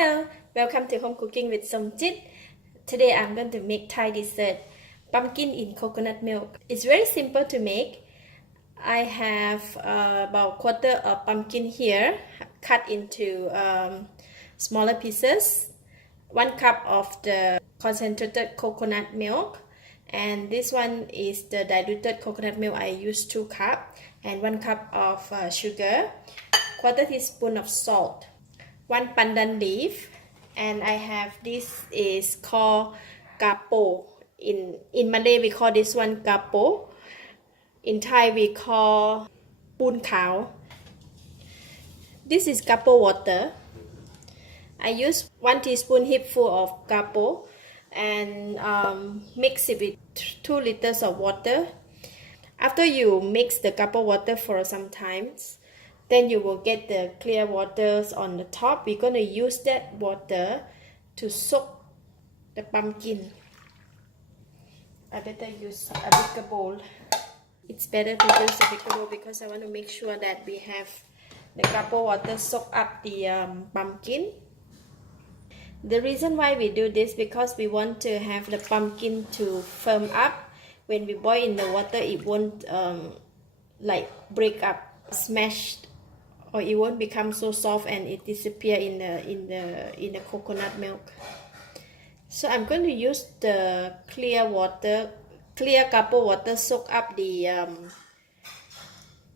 Hello, welcome to Home Cooking with Somjit. Today I'm going to make Thai dessert, pumpkin in coconut milk. It's very simple to make. I have about quarter of pumpkin here, cut into smaller pieces. 1 cup of the concentrated coconut milk, and this one is the diluted coconut milk. I use 2 cups, and 1 cup of sugar, quarter teaspoon of salt, 1 pandan leaf, and I have this is called kapo. In Malay we call this one kapo. In Thai we call poon khao. This is kapo water. I use 1 teaspoon heapful of kapo and mix it with 2 liters of water. After you mix the kapo water for some times, then you will get the clear waters on the top. We're going to use that water to soak the pumpkin. I better use a bigger bowl. It's better to use a bigger bowl because I want to make sure that we have the kapo water soak up the pumpkin. The reason why we do this because we want to have the pumpkin to firm up. When we boil in the water, it won't like break up, smash, or it won't become so soft and it disappear in the coconut milk. So I'm going to use the clear kapo water soak up the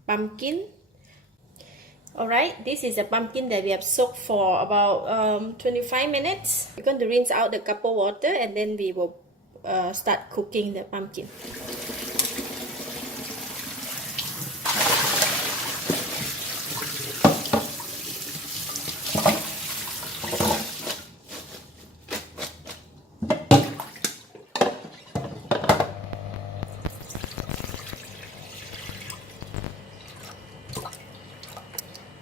pumpkin. Alright, this is a pumpkin that we have soaked for about 25 minutes. We're going to rinse out the kapo water and then we will start cooking the pumpkin.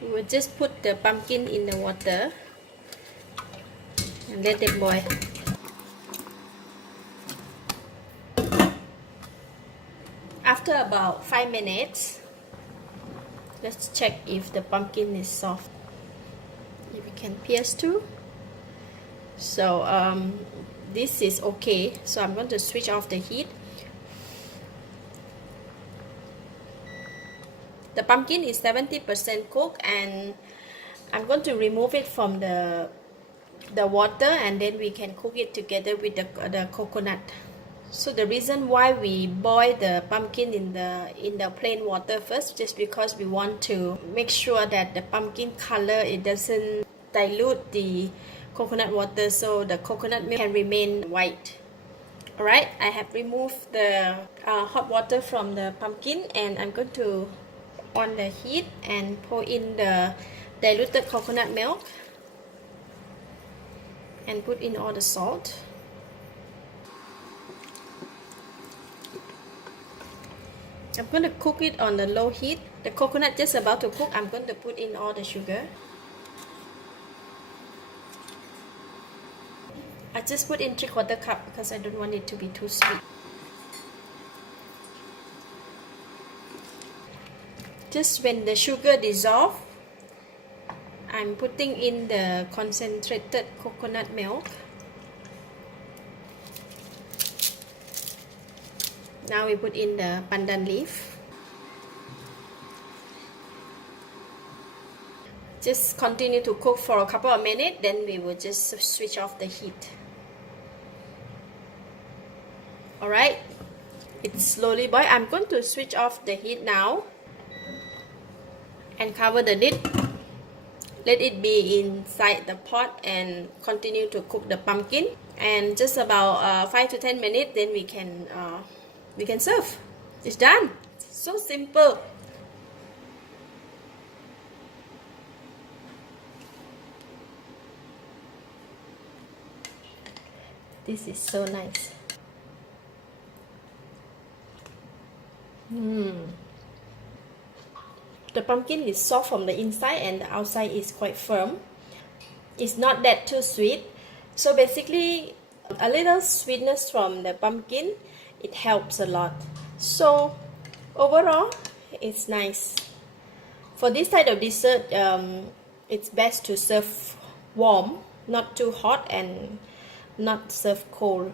We will just put the pumpkin in the water and let it boil. After about 5 minutes, let's check if the pumpkin is soft. If we can pierce through. So this is okay. So I'm going to switch off the heat. The pumpkin is 70% cooked, and I'm going to remove it from the water, and then we can cook it together with the coconut. So the reason why we boil the pumpkin in the plain water first, just because we want to make sure that the pumpkin color, it doesn't dilute the coconut water, so the coconut milk can remain white. Alright, I have removed the hot water from the pumpkin, and I'm going to on the heat and pour in the diluted coconut milk and put in all the salt. I'm going to cook it on the low heat. The coconut just about to cook. I'm going to put in all the sugar. I just put in 3/4 cup because I don't want it to be too sweet. Just when the sugar dissolves, I'm putting in the concentrated coconut milk. Now we put in the pandan leaf. Just continue to cook for a couple of minutes, then we will just switch off the heat. Alright, it's slowly boiled. I'm going to switch off the heat now and cover the lid. Let it be inside the pot and continue to cook the pumpkin. And just about 5 to 10 minutes, then we can serve. It's done. So simple. This is so nice. The pumpkin is soft from the inside and the outside is quite firm. It's not that too sweet. So basically, a little sweetness from the pumpkin, it helps a lot. So overall, it's nice. For this type of dessert, it's best to serve warm not too hot and not serve cold.